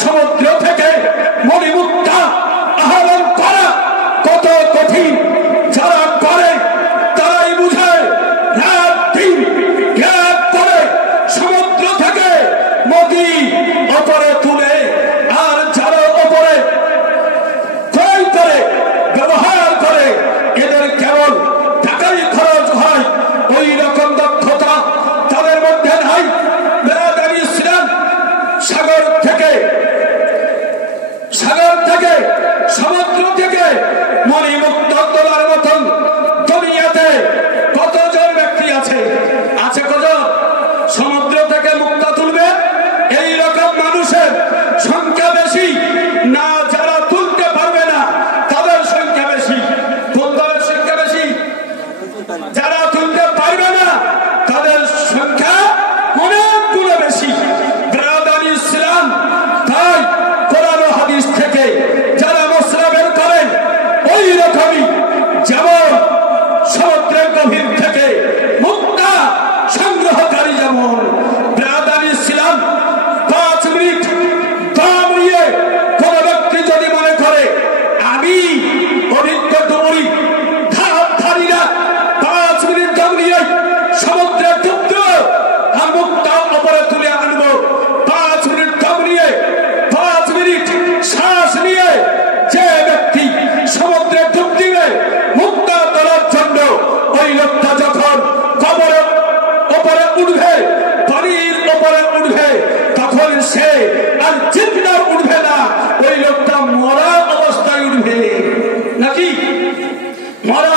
সমুদ্র থেকে মণিমুক্তা আহরণ করা কত কঠিন। যারা করে তারাই বুঝে। রাত দিন এক করে সমুদ্র থেকে নদী ওপরে তুলে, আর যারা ওপরে ক্রয় করে ব্যবহার করে, এদের কেবল টাকাই খরচ হয়, ওই রকম দক্ষতা তাদের মধ্যে নাই। বেরাদারি ইসলাম সাগর থেকে সমুদ্র থেকে মণিমুক্ত তোলার মতন দুনিয়াতে কতজন ব্যক্তি আছে কজন সমুদ্র থেকে মুক্তা তুলবে? এই রকম মানুষের সংখ্যা বেশি না, যারা তুলতে পারবে না তাদের সংখ্যা বেশি। কোন দলের সংখ্যা বেশি? যারা তুলতে পারবে না তাদের সংখ্যা অনেক গুণ বেশি। বেরাদারি ইসলাম তাই কোরআন ও হাদিস থেকে যারা মশলা বের করেন, ওই রকমই যেমন সমুদ্রের গভীর থেকে মুক্তা সংগ্রহকারী, যেমন বেরাদারি ইসলাম 5 মিনিট দম নিয়ে কোন ব্যক্তি যদি মনে করে আমি অভিজ্ঞ ডুবুরি ধারি না, 5 মিনিট দম নিয়ে সমুদ্রে ডুব দেব আর মুক্তা উপরে তুলে আনবো, 5 মিনিট দম নিয়ে 5 মিনিট শ্বাস নিয়ে যে ব্যক্তি সমুদ্রে ডুব দিবে মুক্তা তোলার জন্য, ওই লোকটা যখন কবরের উপরে উঠবে, পানির উপরে উঠবে, তখন সে আর জিন্দা উঠবে না, ওই লোকটা মরা অবস্থায় উঠবে। নাকি মরা